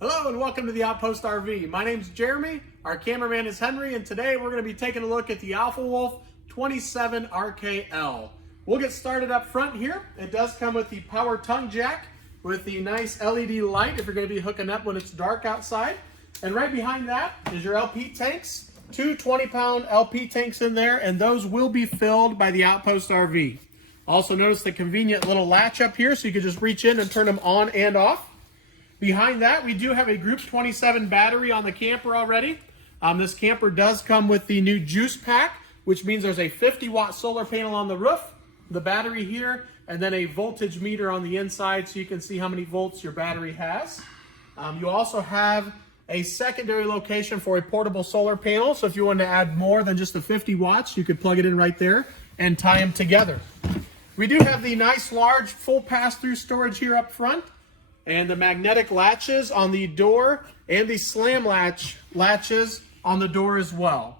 Hello and welcome to the Outpost RV. My name's Jeremy, our cameraman is Henry, and today we're going to be taking a look at the Alpha Wolf 27 RKL. We'll get started up front here. It does come with the power tongue jack with the nice LED light if you're going to be hooking up when it's dark outside. And right behind that is your LP tanks. Two 20-pound LP tanks in there, and those will be filled by the Outpost RV. Also notice the convenient little latch up here so you can just reach in and turn them on and off. Behind that, we do have a Group 27 battery on the camper already. This camper does come with the new juice pack, which means there's a 50-watt solar panel on the roof, the battery here, and then a voltage meter on the inside so you can see how many volts your battery has. You also have a secondary location for a portable solar panel, so if you want to add more than just the 50 watts, you could plug it in right there and tie them together. We do have the nice large full pass-through storage here up front, and the magnetic latches on the door and the slam latches on the door as well.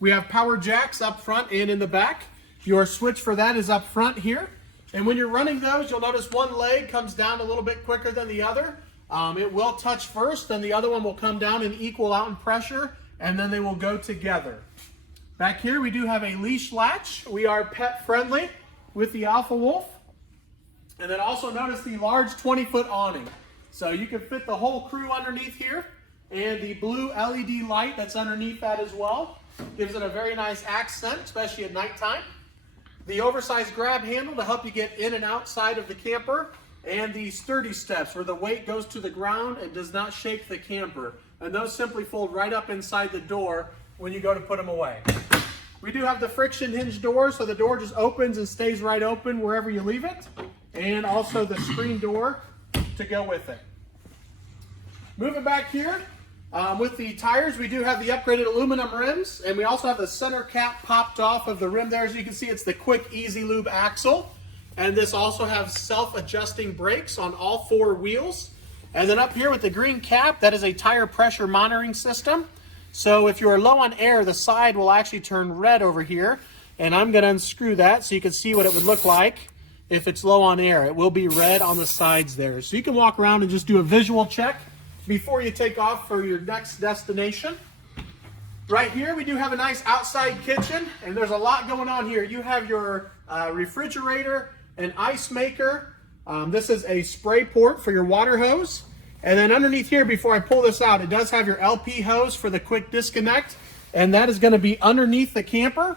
We have power jacks up front and in the back. Your switch for that is up front here. And when you're running those, you'll notice one leg comes down a little bit quicker than the other. It will touch first, then the other one will come down and equal out in pressure, and then they will go together. Back here we do have a leash latch. We are pet friendly with the Alpha Wolf. And then also notice the large 20-foot awning. So you can fit the whole crew underneath here. And the blue LED light that's underneath that as well gives it a very nice accent, especially at nighttime. The oversized grab handle to help you get in and outside of the camper. And the sturdy steps where the weight goes to the ground and does not shake the camper. And those simply fold right up inside the door when you go to put them away. We do have the friction hinge door, so the door just opens and stays right open wherever you leave it. And also the screen door to go with it. Moving back here, with the tires, we do have the upgraded aluminum rims, and we also have the center cap popped off of the rim there. As you can see, it's the quick easy lube axle. And this also has self-adjusting brakes on all four wheels. And then up here with the green cap, that is a tire pressure monitoring system. So if you are low on air, the side will actually turn red over here. And I'm going to unscrew that so you can see what it would look like if it's low on air. It will be red on the sides there. So you can walk around and just do a visual check before you take off for your next destination. Right here, we do have a nice outside kitchen, and there's a lot going on here. You have your refrigerator, an ice maker. This is a spray port for your water hose. And then underneath here, before I pull this out, it does have your LP hose for the quick disconnect. And that is going to be underneath the camper.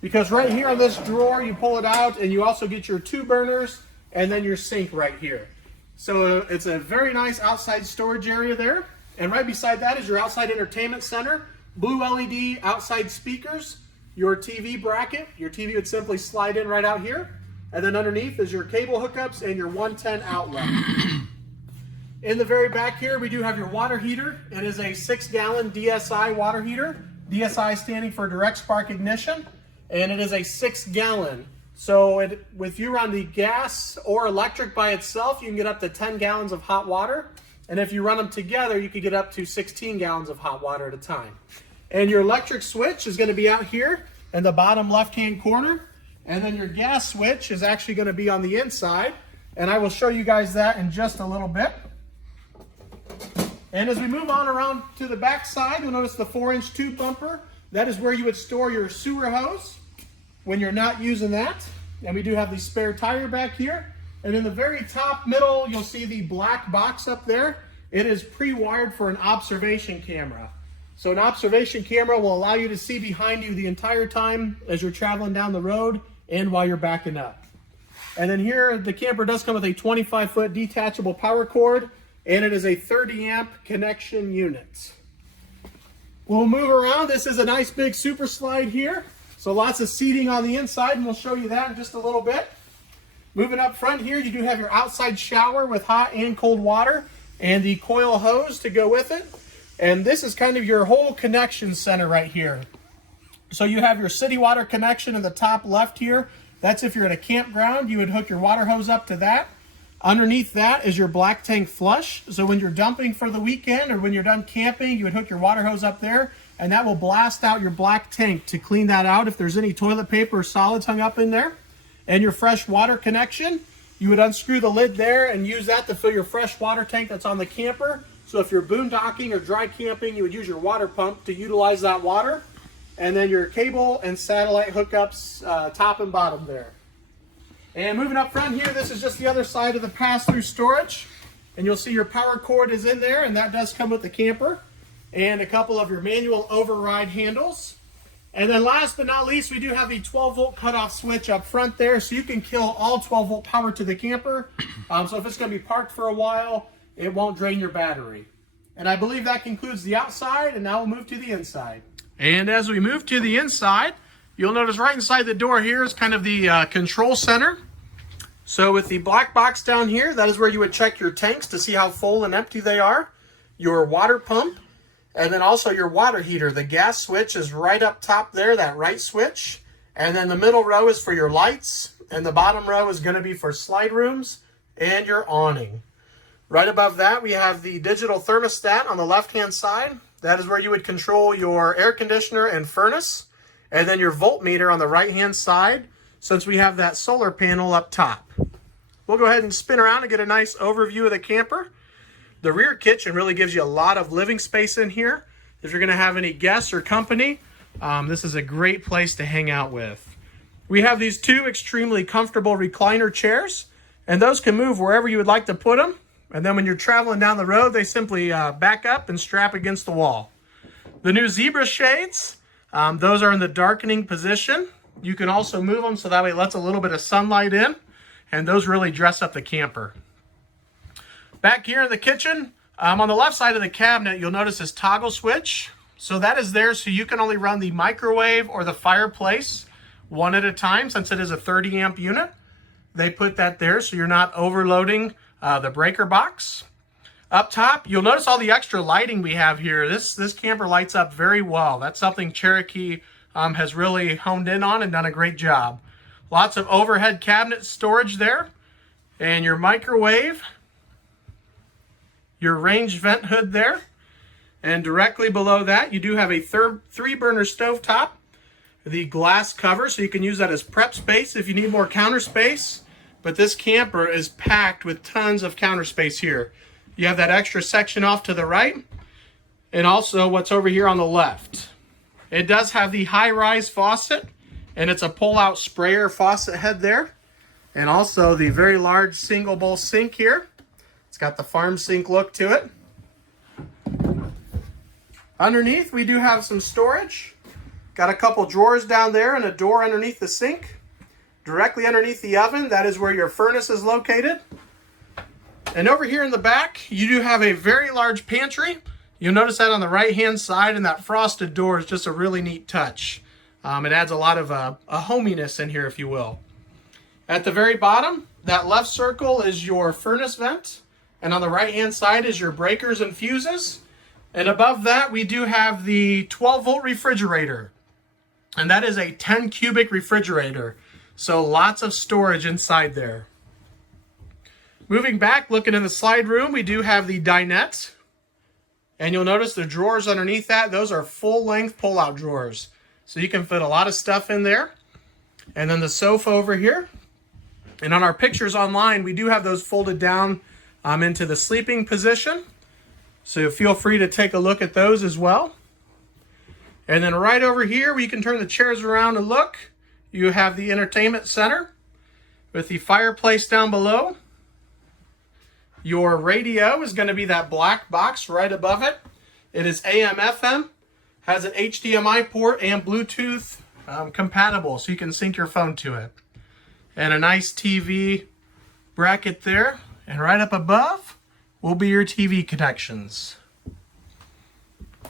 Because right here on this drawer, you pull it out and you also get your two burners and then your sink right here. So it's a very nice outside storage area there. And right beside that is your outside entertainment center, blue LED outside speakers, your TV bracket. Your TV would simply slide in right out here. And then underneath is your cable hookups and your 110 outlet. In the very back here, we do have your water heater. It is a 6-gallon DSI water heater. DSI standing for direct spark ignition. And it is a 6-gallon. So if you run the gas or electric by itself, you can get up to 10 gallons of hot water. And if you run them together, you can get up to 16 gallons of hot water at a time. And your electric switch is going to be out here in the bottom left-hand corner. And then your gas switch is actually going to be on the inside. And I will show you guys that in just a little bit. And as we move on around to the back side, you'll notice the 4-inch tube bumper. That is where you would store your sewer hose when you're not using that. And we do have the spare tire back here. And in the very top middle, you'll see the black box up there. It is pre-wired for an observation camera. So an observation camera will allow you to see behind you the entire time as you're traveling down the road and while you're backing up. And then here, the camper does come with a 25-foot detachable power cord, and it is a 30-amp connection unit. We'll move around. This is a nice big super slide here. So lots of seating on the inside, and we'll show you that in just a little bit. Moving up front here, you do have your outside shower with hot and cold water and the coil hose to go with it. And this is kind of your whole connection center right here. So you have your city water connection in the top left here. That's if you're at a campground, you would hook your water hose up to that. Underneath that is your black tank flush. So when you're dumping for the weekend or when you're done camping, you would hook your water hose up there, and that will blast out your black tank to clean that out if there's any toilet paper or solids hung up in there. And your fresh water connection You would unscrew the lid there and use that to fill your fresh water tank that's on the camper. So if you're boondocking or dry camping, you would use your water pump to utilize that water. And then your cable and satellite hookups, top and bottom there. And moving up front here, this is just the other side of the pass-through storage. And you'll see your power cord is in there, and that does come with the camper. And a couple of your manual override handles. And then last but not least, we do have the 12-volt cutoff switch up front there, so you can kill all 12-volt power to the camper. So if it's going to be parked for a while, it won't drain your battery. And I believe that concludes the outside, and now we'll move to the inside. And as we move to the inside, you'll notice right inside the door here is kind of the control center. So with the black box down here, that is where you would check your tanks to see how full and empty they are. Your water pump, and then also your water heater. The gas switch is right up top there, that right switch. And then the middle row is for your lights, and the bottom row is going to be for slide rooms and your awning. Right above that, we have the digital thermostat on the left-hand side. That is where you would control your air conditioner and furnace. And then your voltmeter on the right-hand side, since we have that solar panel up top. We'll go ahead and spin around and get a nice overview of the camper. The rear kitchen really gives you a lot of living space in here. If you're going to have any guests or company, this is a great place to hang out with. We have these two extremely comfortable recliner chairs, and those can move wherever you would like to put them. And then when you're traveling down the road, they simply back up and strap against the wall. The new zebra shades, those are in the darkening position. You can also move them so that way it lets a little bit of sunlight in, and those really dress up the camper. Back here in the kitchen, on the left side of the cabinet, you'll notice this toggle switch. So that is there so you can only run the microwave or the fireplace one at a time, since it is a 30 amp unit. They put that there so you're not overloading the breaker box. Up top, you'll notice all the extra lighting we have here. This camper lights up very well. That's something Cherokee has really honed in on and done a great job. Lots of overhead cabinet storage there. And your microwave, your range vent hood there. And directly below that, you do have a 3-burner stovetop. The glass cover, so you can use that as prep space if you need more counter space. But this camper is packed with tons of counter space here. You have that extra section off to the right, and also what's over here on the left. It does have the high-rise faucet, and it's a pull-out sprayer faucet head there. And also the very large single bowl sink here. It's got the farm sink look to it. Underneath, we do have some storage. Got a couple drawers down there and a door underneath the sink. Directly underneath the oven, that is where your furnace is located. And over here in the back, you do have a very large pantry. You'll notice that on the right-hand side, and that frosted door is just a really neat touch. It adds a lot of a hominess in here, if you will. At the very bottom, that left circle is your furnace vent. And on the right-hand side is your breakers and fuses. And above that, we do have the 12-volt refrigerator. And that is a 10 cubic refrigerator. So lots of storage inside there. Moving back, looking in the slide room, we do have the dinette. And you'll notice the drawers underneath that. Those are full-length pull-out drawers. So you can fit a lot of stuff in there. And then the sofa over here. And on our pictures online, we do have those folded down into the sleeping position. So feel free to take a look at those as well. And then right over here, we can turn the chairs around and look. You have the entertainment center with the fireplace down below. Your radio is going to be that black box right above it. It is AM/FM, has an HDMI port and Bluetooth compatible, so you can sync your phone to it. And a nice TV bracket there. And right up above will be your TV connections.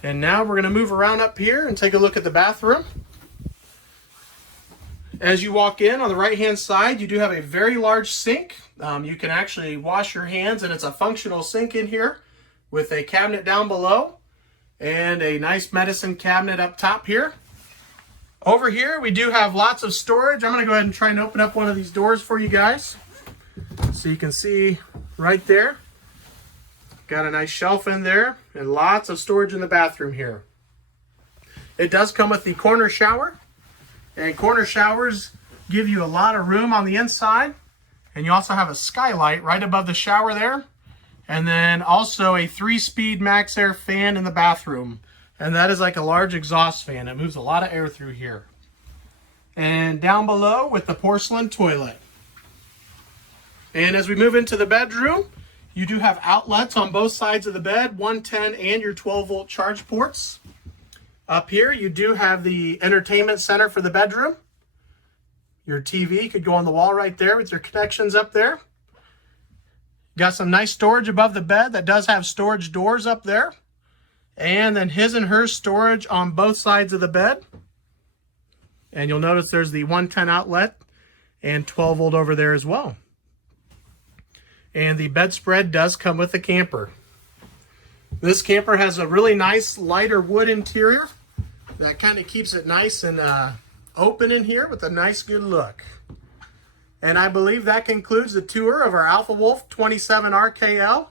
And now we're going to move around up here and take a look at the bathroom. As you walk in on the right-hand side, you do have a very large sink. You can actually wash your hands, and it's a functional sink in here with a cabinet down below and a nice medicine cabinet up top here. Over here, we do have lots of storage. I'm going to go ahead and try and open up one of these doors for you guys so you can see right there. Got a nice shelf in there and lots of storage in the bathroom here. It does come with the corner shower. And corner showers give you a lot of room on the inside. And you also have a skylight right above the shower there. And then also a 3-speed max air fan in the bathroom. And that is like a large exhaust fan. It moves a lot of air through here. And down below with the porcelain toilet. And as we move into the bedroom, you do have outlets on both sides of the bed, 110 and your 12-volt charge ports. Up here, you do have the entertainment center for the bedroom. Your TV could go on the wall right there with your connections up there. Got some nice storage above the bed that does have storage doors up there. And then his and her storage on both sides of the bed. And you'll notice there's the 110 outlet and 12-volt over there as well. And the bedspread does come with the camper. This camper has a really nice lighter wood interior that kind of keeps it nice and open in here with a nice good look. And I believe that concludes the tour of our Alpha Wolf 27 RKL.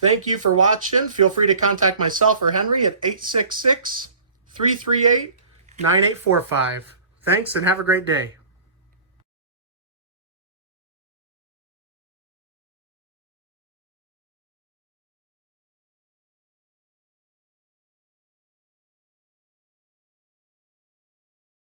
Thank you for watching. Feel free to contact myself or Henry at 866-338-9845. Thanks and have a great day.